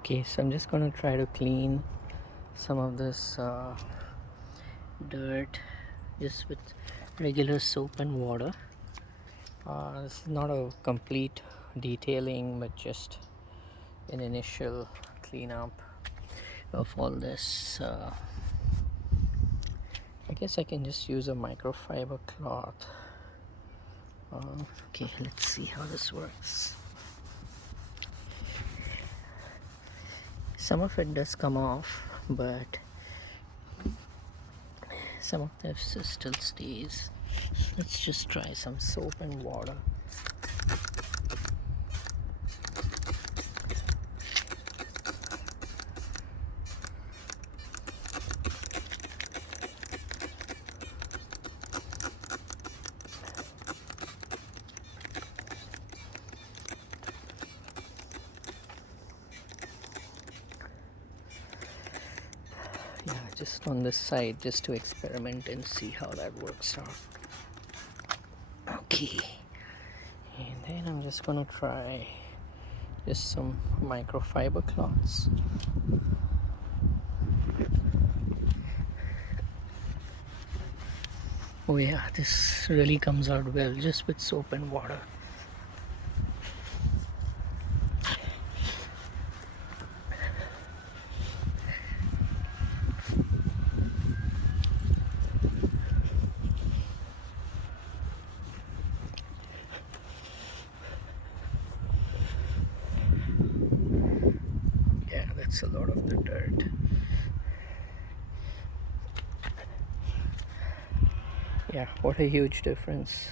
Okay, so I'm just gonna try to clean some of this dirt just with regular soap and water. This is not a complete detailing, but just an initial cleanup of all this. I guess I can just use a microfiber cloth. Okay, let's see how this works. Some of it does come off, but some of this still stays. Let's just try some soap and water. Yeah, just on this side, just to experiment and see how that works out. Okay, and then I'm just gonna try just some microfiber cloths. Oh yeah, this really comes out well just with soap and water. Yeah, that's a lot of the dirt. Yeah, what a huge difference.